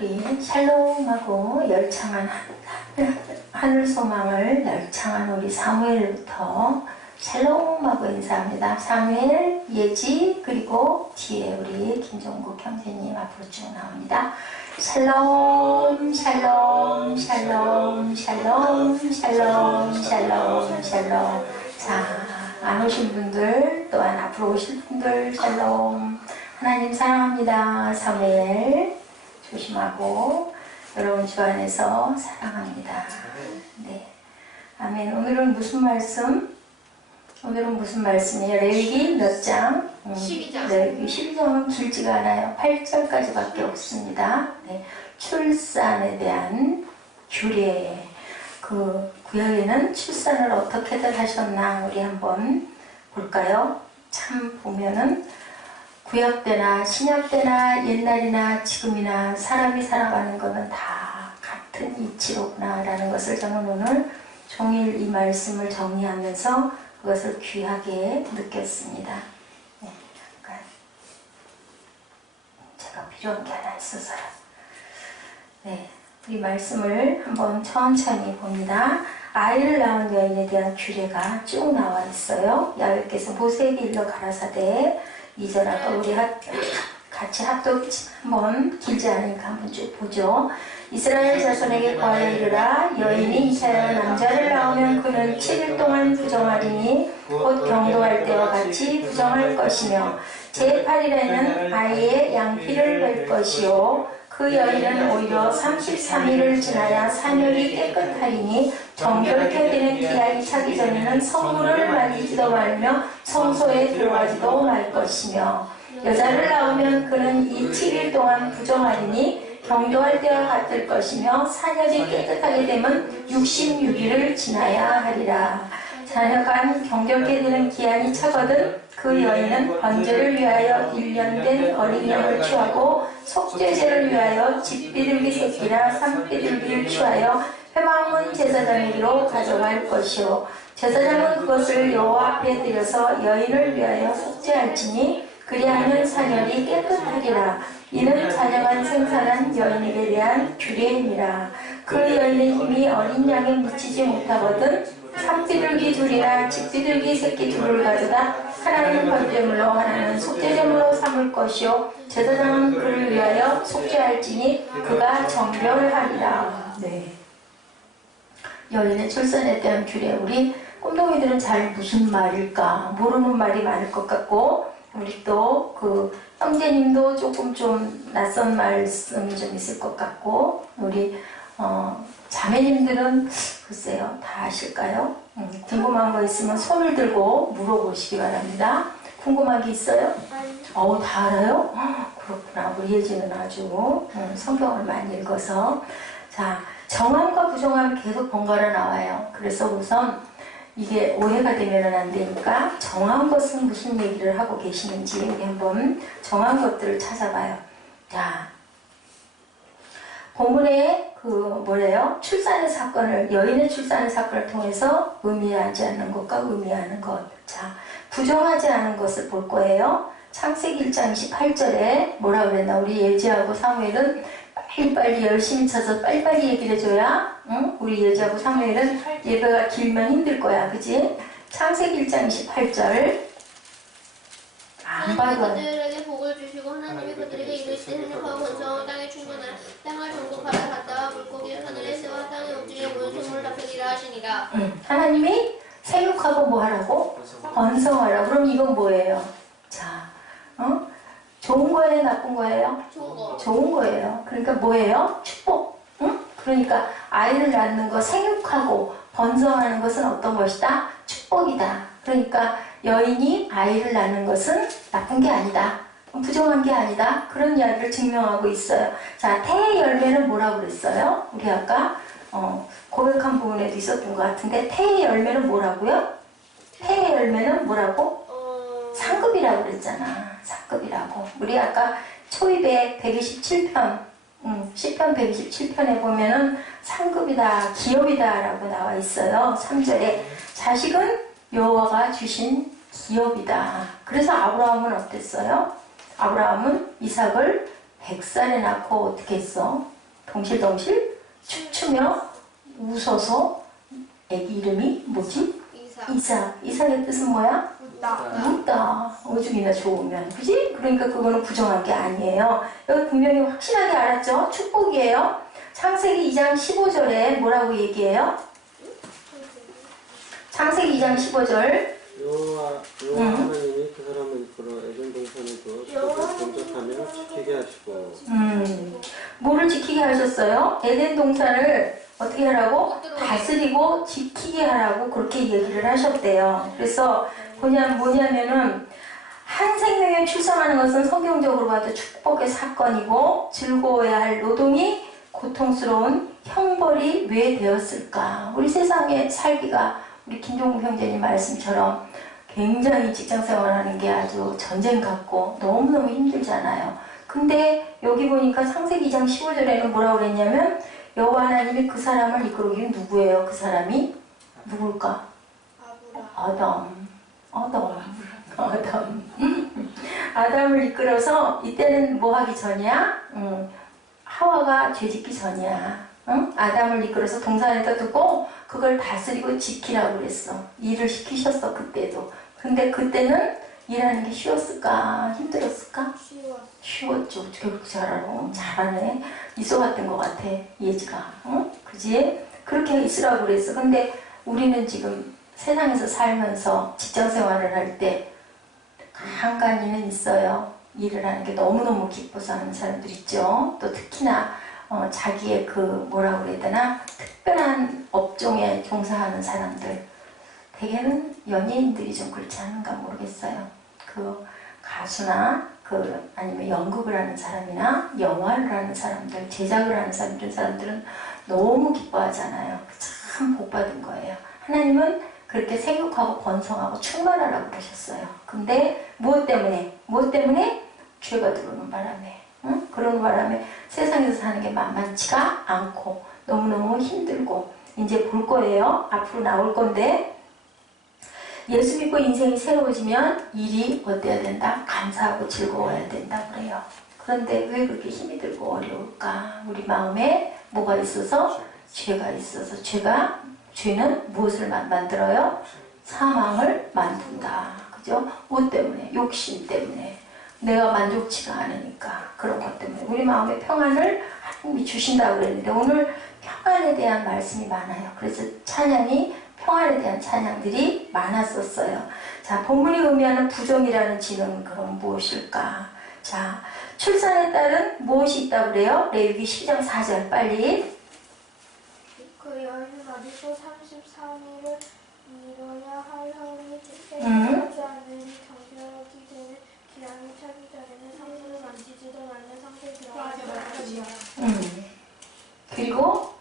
우리 샬롬하고 열창한 하늘 소망을 열창한 우리 사무엘부터 샬롬하고 인사합니다. 사무엘, 예지, 그리고 뒤에 우리 김종국 형제님 앞으로 쭉 나옵니다. 샬롬, 샬롬, 샬롬, 샬롬, 샬롬, 샬롬, 샬롬. 자, 안 오신 분들, 또한 앞으로 오실 분들, 샬롬. 하나님 사랑합니다. 사무엘, 조심하고 여러분 주 안에서 사랑합니다. 네, 아멘. 오늘은 무슨 말씀? 오늘은 무슨 말씀이에요? 레위기 몇 장? 12장. 레위기 12장은 길지가 않아요. 8절까지 밖에 없습니다. 네, 출산에 대한 규례. 그 구약에는 출산을 어떻게들 하셨나 우리 한번 볼까요? 참 보면은 구약 때나 신약 때나 옛날이나 지금이나 사람이 살아가는 것은 다 같은 이치로구나 라는 것을 저는 오늘 종일 이 말씀을 정리하면서 그것을 귀하게 느꼈습니다. 네, 그러니까 제가 필요한 게 하나 있어서요. 네, 이 말씀을 한번 천천히 봅니다. 아이를 낳은 여인에 대한 규례가 쭉 나와 있어요. 야훼께서 모세에게 일러 가라사대 2절 아까 우리 같이 합독 한번 길지 않으니까 한번 쭉 보죠. 이스라엘 자손에게 과하여 이르라 여인이 이사야 남자를 낳으면 그는 7일 동안 부정하리니 곧 경도할 때와 같이 부정할 것이며 제8일에는 아이의 양피를 뺄 것이요 그 여인은 오히려 33일을 지나야 사멸이 깨끗하리니 정결케 되는 기한이 차기 전에는 성물을 만지지도 말며 성소에 들어가지도 말 것이며 여자를 낳으면 그는 이 7일 동안 부정하리니 경도할 때와 같을 것이며 사녀이 깨끗하게 되면 66일을 지나야 하리라. 자녀가 경결케 되는 기한이 차거든 그 여인은 번제를 위하여 1년 된 어린 양을 취하고 속죄제를 위하여 집비둘기 새끼나 산비둘기를 취하여 회막문 제사장에게로 가져갈 것이요 제사장은 그것을 여호와 앞에 들여서 여인을 위하여 속죄할지니 그리하면 사녀이 깨끗하리라. 이는 자녀가 생산한 여인에게 대한 규례이니라. 그 여인의 힘이 어린 양에 미치지 못하거든 산비둘기 둘이나 집비둘기 새끼 둘을 가져다 하나는 번제물로 하나는 속죄제물로 삼을 것이요 제사장은 그를 위하여 속죄할지니 그가 정결하리라. 네. 여인의 출산에 대한 규례. 우리 꼼동이들은 잘 무슨 말일까 모르는 말이 많을 것 같고 우리 또 그 형제님도 조금 좀 낯선 말씀이 좀 있을 것 같고 우리 자매님들은 글쎄요 다 아실까요? 궁금한 거 있으면 손을 들고 물어보시기 바랍니다. 궁금한 게 있어요? 다 알아요? 그렇구나. 우리 예지는 아주 성경을 많이 읽어서. 자, 정함과 부정함이 계속 번갈아 나와요. 그래서 우선 이게 오해가 되면 안 되니까 정한 것은 무슨 얘기를 하고 계시는지 우리 한번 정한 것들을 찾아봐요. 자, 본문에 그 뭐래요? 출산의 사건을 여인의 출산의 사건을 통해서 의미하지 않는 것과 의미하는 것. 자, 부정하지 않은 것을 볼 거예요. 창세기 1장 28절에 뭐라 그랬나? 우리 예지하고 사무엘은 빨리빨리 열심히 쳐서 빨리빨리 얘기를 해줘야 우리 예지하고 사무엘은 예배가 길면 힘들 거야. 그지? 창세기 1장 28절 안 봐도 그들에게 복을 주시고 하나님이 그들에게 이르시되 생육하고 번성하고 땅에 충만하라 땅을 정복하라 바다와 물고기와 하늘의 새와 땅의 움직이는 모든 생물을 다 먹이라 하시니라. 하나님이 생육하고 뭐 하라고? 번성하라. 그럼 이건 뭐예요? 자, 좋은 거예요? 나쁜 거예요? 좋은 거. 좋은 거예요. 그러니까 뭐예요? 축복. 응? 그러니까 아이를 낳는 거 생육하고 번성하는 것은 어떤 것이다? 축복이다. 그러니까 여인이 아이를 낳는 것은 나쁜 게 아니다. 부정한 게 아니다. 그런 이야기를 증명하고 있어요. 자, 태의 열매는 뭐라고 그랬어요? 우리 아까 고백한 부분에도 있었던 것 같은데 태의 열매는 뭐라고요? 태의 열매는 뭐라고? 상급이라고 그랬잖아. 상급이라고. 우리 아까 초입에 127편, 10편 127편에 보면은 상급이다, 기업이다 라고 나와 있어요. 3절에 자식은 여호와가 주신 기업이다. 그래서 아브라함은 어땠어요? 아브라함은 이삭을 100살에 낳고 어떻게 했어? 동실동실 춤추며 웃어서 애기 이름이 뭐지? 이삭. 이삭의 뜻은 뭐야? 묻다. 오죽이나 좋으면. 그지? 그러니까 그거는 부정한 게 아니에요. 여기 분명히 확실하게 알았죠? 축복이에요. 창세기 2장 15절에 뭐라고 얘기해요? 창세기 2장 15절. 여호와 하나님이 그 사람을 이끌어 에덴 동산에 두어 동작하며 지키게 하시고 뭐를 지키게 하셨어요? 에덴 동산을 어떻게 하라고? 다스리고 지키게 하라고 그렇게 얘기를 하셨대요. 그래서 뭐냐면은 한 생명에 출생하는 것은 성경적으로 봐도 축복의 사건이고 즐거워야 할 노동이 고통스러운 형벌이 왜 되었을까? 우리 세상에 살기가 우리 김종국 형제님 말씀처럼 굉장히 직장생활하는 게 아주 전쟁 같고 너무너무 힘들잖아요. 근데 여기 보니까 창세기 2장 15절에는 뭐라고 그랬냐면 여호와 하나님이 그 사람을 이끌어오기는 누구예요? 그 사람이 누굴까? 아담을 이끌어서 이때는 뭐 하기 전이야? 하와가 죄짓기 전이야. 응? 아담을 이끌어서 동산에다 두고 그걸 다스리고 지키라고 그랬어. 일을 시키셨어 그때도. 근데 그때는 일하는 게 쉬웠을까? 힘들었을까? 쉬웠죠. 어떻게 그렇게 잘 알아? 잘하네. 있어봤던 것 같아. 예지가. 응? 그지? 그렇게 있으라고 그랬어. 근데 우리는 지금 세상에서 살면서 직장생활을 할 때 간간이는 있어요. 일을 하는 게 너무너무 기뻐서 하는 사람들 있죠. 또 특히나 자기의 그 뭐라고 그래야 되나 특별한 업종에 종사하는 사람들 대개는 연예인들이 좀 그렇지 않은가 모르겠어요. 그 가수나 아니면 연극을 하는 사람이나 영화를 하는 사람들, 제작을 하는 사람들은 너무 기뻐하잖아요. 참 복받은 거예요. 하나님은 그렇게 생육하고 번성하고 충만하라고 그러셨어요. 근데 무엇 때문에? 죄가 들어오는 바람에. 응? 그런 바람에 세상에서 사는 게 만만치가 않고 너무너무 힘들고 이제 볼 거예요. 앞으로 나올 건데 예수 믿고 인생이 새로워지면 일이 어때야 된다? 감사하고 즐거워야 된다 그래요. 그런데 왜 그렇게 힘이 들고 어려울까? 우리 마음에 뭐가 있어서? 죄가 있어서. 죄는 무엇을 만들어요? 사망을 만든다. 그죠? 뭐 때문에? 욕심 때문에. 내가 만족치가 않으니까. 그런 것 때문에. 우리 마음에 평안을 하나님이 주신다고 그랬는데 오늘 평안에 대한 말씀이 많아요. 그래서 찬양이 평안에 대한 찬양들이 많았었어요. 자, 본문이 의미하는 부정이라는 지는 그럼 무엇일까? 자, 출산에 따른 무엇이 있다고 그래요? 레위기 10장 4절 빨리. 그 여인은 어디서 33일을 이뤄야 할 허리 하지 않으니 정결하기 전에 기한이 차기 전에는 상소를 만지지도 않는 상태에 들어가지 말지니라. 그리고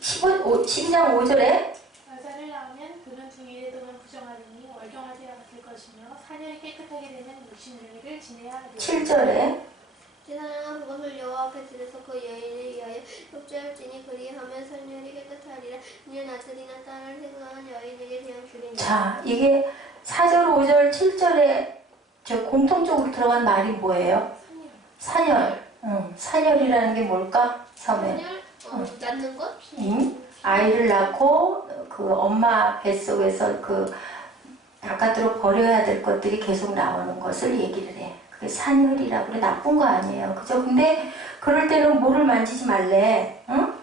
12장 5절에 여자를 낳으면 그는 두 일에 동안 부정하리니 월경하지 않을 것이며 사년이 깨끗하게 되면 육신을 지내야 하리라. 7절에 제사장은 그것을 여호와 앞에 드려서 그 여인을 위하여 속죄할지니 그리하면 살년이 깨끗하리라. 이는 아들이나 딸을 생각한 여인에게 대한 줄이니라. 자, 이게 4절, 5절, 7절에 저 공통적으로 들어간 말이 뭐예요? 사년. 사년이라는 게 뭘까? 처음에. 낳는 것? 아이를 낳고 그 엄마 뱃속에서 그 바깥으로 버려야 될 것들이 계속 나오는 것을 얘기를 해. 그게 산혈이라고 그래. 나쁜 거 아니에요. 그죠? 근데 그럴 때는 뭐를 만지지 말래. 응?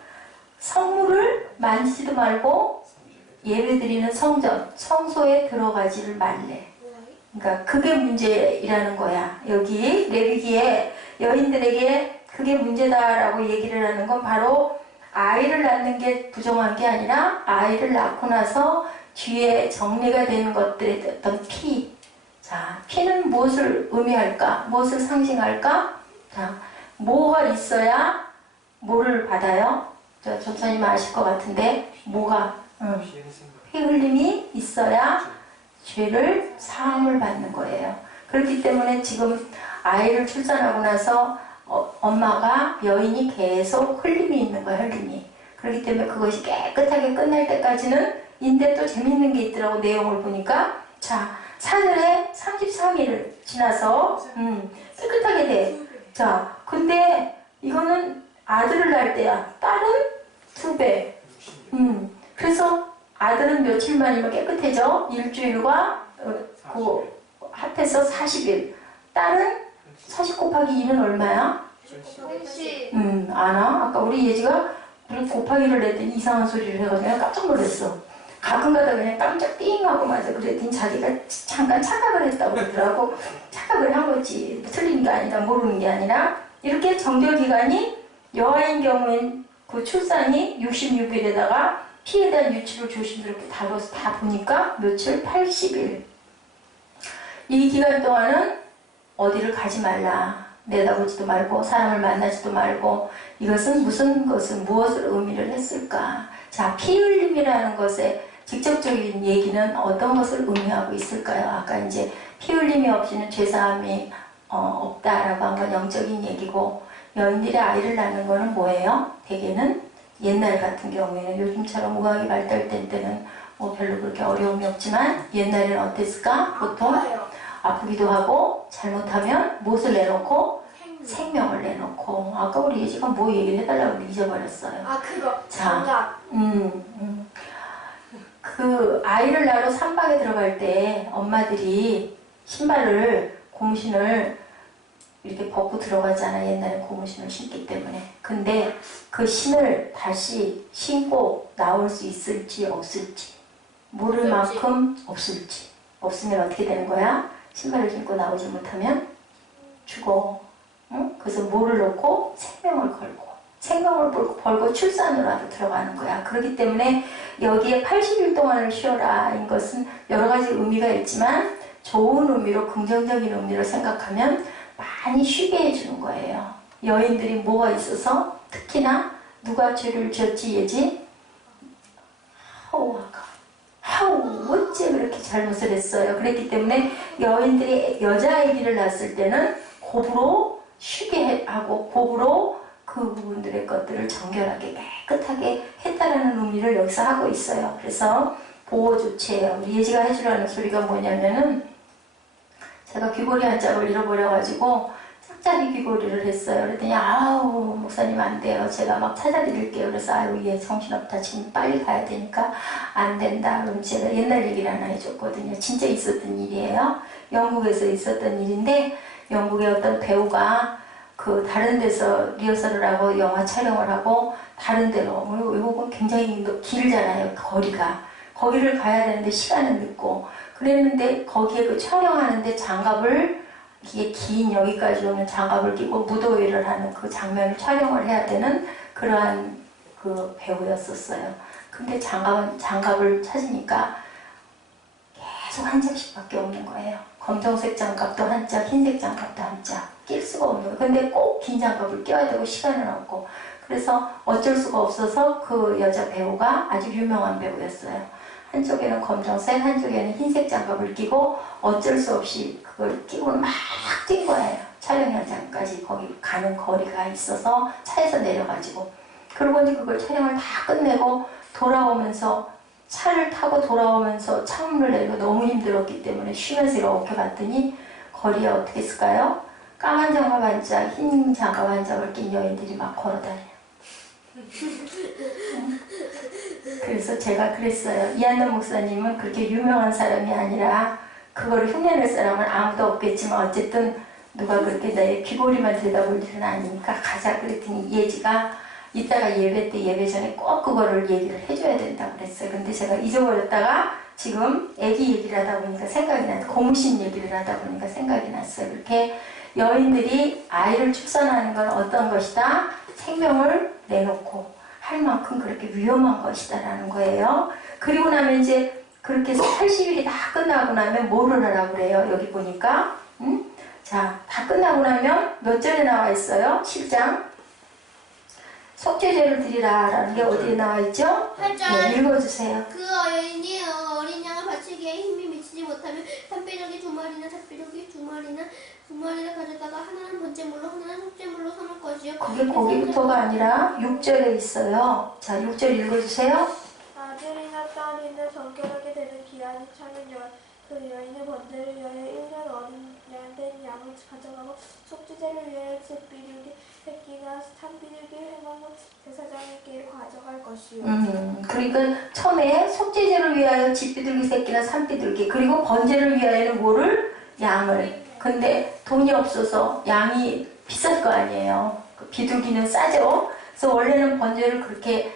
성물을 만지지도 말고 예배드리는 성전, 성소에 들어가지를 말래. 그러니까 그게 문제이라는 거야. 여기 레위기에 여인들에게 그게 문제다라고 얘기를 하는 건 바로 아이를 낳는 게 부정한 게 아니라 아이를 낳고 나서 뒤에 정리가 되는 것들의 어떤 피. 자, 피는 무엇을 의미할까? 무엇을 상징할까? 자, 뭐가 있어야 뭐를 받아요? 저 전사님 아실 것 같은데 뭐가? 피 흘림이 있어야 죄를 사함을 받는 거예요. 그렇기 때문에 지금 아이를 출산하고 나서 엄마가 여인이 계속 흘림이 있는 거예요. 흘림이. 그렇기 때문에 그것이 깨끗하게 끝날 때까지는 인데 또 재밌는 게 있더라고. 내용을 보니까 자, 사늘에 33일을 지나서 깨끗하게 돼. 자, 근데 이거는 아들을 낳을 때야. 딸은 2배. 그래서 아들은 며칠 만이면 깨끗해져? 일주일과 합해서 40일. 딸은 40 곱하기 2는 얼마야? 80. 아나? 아까 우리 예지가 우리 곱하기를 냈더니 이상한 소리를 해가지고 그냥 깜짝 놀랐어. 가끔가다 그냥 깜짝 띵하고 맞아. 그랬더니 자기가 잠깐 착각을 했다고 그러더라고. 착각을 한 거지. 틀린 게 아니라 모르는 게 아니라 이렇게 정결기간이 여아인 경우엔 그 출산이 66일에다가 피에 대한 유치를 조심스럽게 다뤄서 다 보니까 며칠 80일. 이 기간 동안은 어디를 가지 말라. 내다보지도 말고 사람을 만나지도 말고 이것은 무엇을 의미를 했을까? 자, 피 흘림이라는 것의 직접적인 얘기는 어떤 것을 의미하고 있을까요? 아까 이제 피 흘림이 없이는 죄사함이 없다라고 한 건 영적인 얘기고 여인들이 아이를 낳는 거는 뭐예요? 대개는 옛날 같은 경우에는 요즘처럼 의학이 발달된 때는 뭐 별로 그렇게 어려움이 없지만 옛날에는 어땠을까? 보통 아프기도 하고 잘못하면 무엇을 내놓고 생명을 내놓고 아까 우리 예지가 뭐 얘기를 해달라고 잊어버렸어요. 아 그거. 자, 그 아이를 낳으러 산방에 들어갈 때 엄마들이 신발을 고무신을 이렇게 벗고 들어가잖아. 옛날에 고무신을 신기 때문에. 근데 그 신을 다시 신고 나올 수 있을지 없을지 모를 만큼 없을지. 없으면 어떻게 되는 거야? 신발을 신고 나오지 못하면 죽어. 응? 그래서 뭐를 놓고 생명을 걸고 생명을 걸고 출산으로 하러 들어가는 거야. 그렇기 때문에 여기에 80일 동안을 쉬어라 인 것은 여러 가지 의미가 있지만 좋은 의미로 긍정적인 의미로 생각하면 많이 쉬게 해주는 거예요. 여인들이 뭐가 있어서 특히나 누가 죄를 지었지 예지? 하우 어째 그렇게 잘못을 했어요. 그랬기 때문에 여인들이 여자아이를 낳았을 때는 곱으로 쉬게 하고 곱으로 그 부분들의 것들을 정결하게 깨끗하게 했다라는 의미를 여기서 하고 있어요. 그래서 보호 조치예요. 우리 예지가 해주라는 소리가 뭐냐면은 제가 귀걸이 한 짝을 잃어버려가지고 짝짝이 귀걸이를 했어요. 그랬더니 아우 목사님 안 돼요. 제가 막 찾아드릴게요. 그래서 아유 얘 정신없다. 지금 빨리 가야 되니까 안 된다. 그럼 제가 옛날 얘기를 하나 해줬거든요. 진짜 있었던 일이에요. 영국에서 있었던 일인데 영국의 어떤 배우가 그 다른 데서 리허설을 하고 영화 촬영을 하고 다른 데로 외국은 굉장히 길잖아요. 거리가. 거기를 가야 되는데 시간은 늦고 그랬는데 거기에 그 촬영하는데 장갑을 이게 긴 여기까지 오는 장갑을 끼고 무도회를 하는 그 장면을 촬영을 해야 되는 그러한 그 배우였었어요. 근데 장갑을 찾으니까 계속 한 짝씩밖에 없는 거예요. 검정색 장갑도 한 짝, 흰색 장갑도 한 짝. 낄 수가 없는 거예요. 근데 꼭 긴 장갑을 껴야 되고 시간은 없고. 그래서 어쩔 수가 없어서 그 여자 배우가 아주 유명한 배우였어요. 한쪽에는 검정색, 한쪽에는 흰색 장갑을 끼고 어쩔 수 없이 그걸 끼고 막 뛴 거예요. 촬영 현장까지 거기 가는 거리가 있어서 차에서 내려가지고. 그러고 이제 그걸 촬영을 다 끝내고 돌아오면서 차를 타고 돌아오면서 창문을 내리고 너무 힘들었기 때문에 쉬면서 이렇게 봤더니 거리에 어떻게 있을까요? 까만 장갑 한 짝, 흰 장갑 한 짝을 낀 여인들이 막 걸어다녀. 그래서 제가 그랬어요. 이한나 목사님은 그렇게 유명한 사람이 아니라 그거를 흉내낼 사람은 아무도 없겠지만 어쨌든 누가 그렇게 내 귀걸이만 들여다볼 일은 아니니까 가자 그랬더니 예지가 이따가 예배 때 예배 전에 꼭 그거를 얘기를 해줘야 된다고 그랬어요. 근데 제가 잊어버렸다가 지금 애기 얘기를 하다 보니까 생각이 났어요. 고무신 얘기를 하다 보니까 생각이 났어요. 이렇게 여인들이 아이를 출산하는 건 어떤 것이다? 생명을 내놓고 할 만큼 그렇게 위험한 것이다라는 거예요. 그리고 나면 이제 그렇게 해서 80일이 다 끝나고 나면 뭐를 하라고 그래요? 여기 보니까 자, 다 끝나고 나면 몇 절에 나와 있어요? 7장 속죄제를 드리라 라는 게 어디에 나와 있죠? 8절. 네, 읽어주세요. 그 여인이 어린 양을 바치기에 힘이 미치지 못하면 산배적이 2마리나 삭배적이 2마리나 가져다가 하나는 번제물로 하나는 속죄물로 삼을 것이요. 그게 거기부터가 아니라 6절에 있어요. 자, 6절 읽어주세요. 아들이나 딸이나 정결하게 되는 기한이 차면 그 여인의 번제를 위하여 1년 어린 된 양을 가져가고 속죄제를 위하여 잿비둘기 새끼나 산비둘기 해먹은 제사장에게 가져갈 것이요. 그러니까 처음에 속죄제를 위하여 집비둘기 새끼나 산비둘기, 그리고 번제를 위하여는 뭐를? 양을. 근데 돈이 없어서 양이 비쌀 거 아니에요. 그 비둘기는 싸죠. 그래서 원래는 번제를 그렇게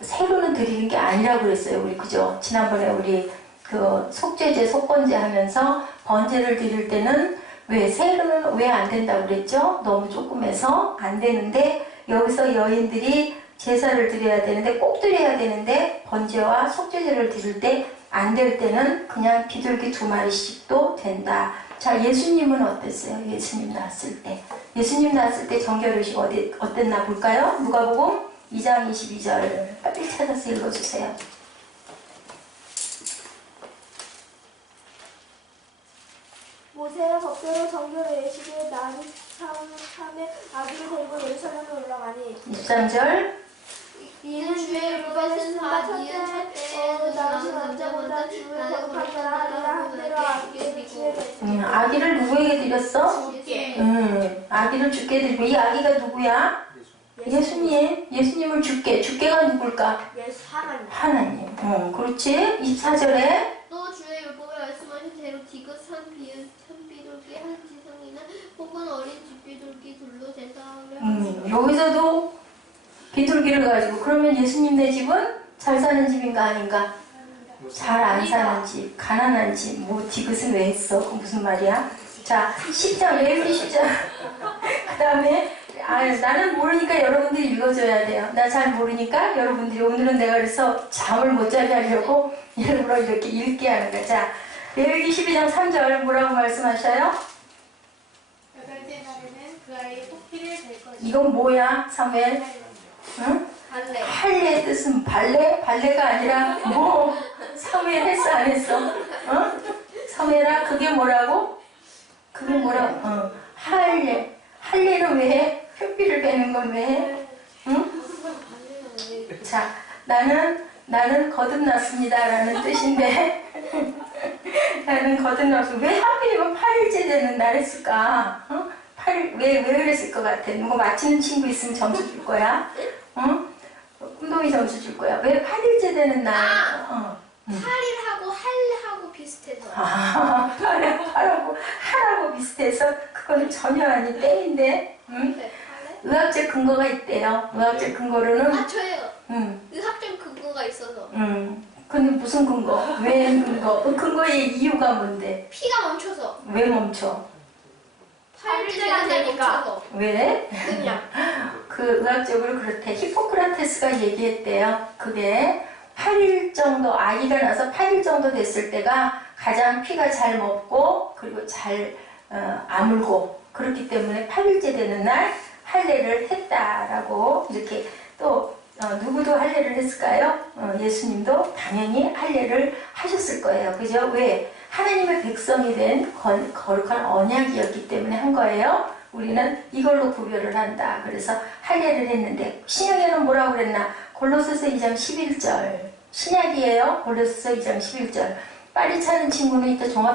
새로는 드리는 게 아니라고 그랬어요. 우리 그죠? 지난번에 우리 그 속죄제, 속번제 하면서 번제를 드릴 때는 왜 새로는 왜 안 된다고 그랬죠? 너무 조금해서 안 되는데, 여기서 여인들이 제사를 드려야 되는데, 꼭 드려야 되는데, 번제와 속죄제를 드릴 때 안 될 때는 그냥 비둘기 2마리씩도 된다. 자, 예수님은 어땠어요? 예수님 낳았을 때. 예수님 낳았을 때 정결의식 어땠나 볼까요? 누가복음 2장 22절. 빨리 찾아서 읽어주세요. 모세의 법대로 정결의식에 나는 참에 아기를 데리고 예루살렘에 올라가니 23절. 이는 주의 율법에 쓴바 첫째 남신 남자보다 주를 거룩한 자라 하리라 한대로 아기를 주의 아기를 누구에게 드렸어? 주께 아기를 주께 드리고, 이 아기가 누구야? 예수님. 예수님을 주께가 누굴까? 예수 하나님. 하나님. 그렇지. 24절에 또 주의 율법에 말씀하신 대로 디귿 산비둘기 한 지성이나 혹은 어린 집비둘기 둘로 제사하려 여기서도 비둘기를 가지고, 그러면 예수님네 집은 잘 사는 집인가 아닌가? 잘 안 사는 집, 가난한 집, 뭐 디귿은 왜 했어? 그 무슨 말이야? 자, 10장, 레위기 10장. 그 다음에 나는 모르니까 여러분들이 읽어줘야 돼요. 나 잘 모르니까 여러분들이, 오늘은 내가 그래서 잠을 못 자게 하려고 일부러 이렇게 읽게 하는 거야. 자, 레위기 12장 3절 뭐라고 말씀하셔요? 여덟째 날에는 그 아이의 토끼를 될 것이요. 이건 뭐야, 사무엘? 응? 할례. 할례의 뜻은 발레? 발레가 아니라 뭐? 사무엘 했어 안 했어? 어? 사무엘아, 그게 뭐라고? 그게 뭐라고? 할례. 할례는 왜 해? 뼈비를 베는 건 왜 해? 응? 자, 나는 거듭났습니다 라는 뜻인데 나는 거듭났습니다. 왜 하필이면 8일째 되는 날 했을까? 어? 8일, 왜 그랬을 것 같아? 누구 맞히는 친구 있으면 점수 줄 거야? 응? 운동이 점수 줄 거야. 왜 8일째 되는 날? 할일하고 할례하고 비슷해서. 하라고 비슷해서 그거는 전혀 아닌 땡인데. 응? 네, 할례? 의학적 근거가 있대요. 의학적 근거로는. 저예요. 응. 의학적 근거가 있어서. 근데 무슨 근거? 왜 근거? 그 근거의 이유가 뭔데? 피가 멈춰서. 왜 멈춰? 8일째가 되니까. 왜? 그냥. 그 의학적으로 그렇대. 히포크라테스가 얘기했대요. 그게 8일 정도, 아기가 나서 8일 정도 됐을 때가 가장 피가 잘 먹고 그리고 잘 아물고, 그렇기 때문에 8일째 되는 날 할례를 했다라고. 이렇게 또 누구도 할례를 했을까요? 예수님도 당연히 할례를 하셨을 거예요. 그죠? 왜? 하나님의 백성이 된 거룩한 언약이었기 때문에 한 거예요. 우리는 이걸로 구별을 한다. 그래서 할례를 했는데, 신약에는 뭐라고 그랬나? 골로새서 2장 11절. 신약이에요. 골로새서 2장 11절. 빨리 찾은 친구는 이따 종합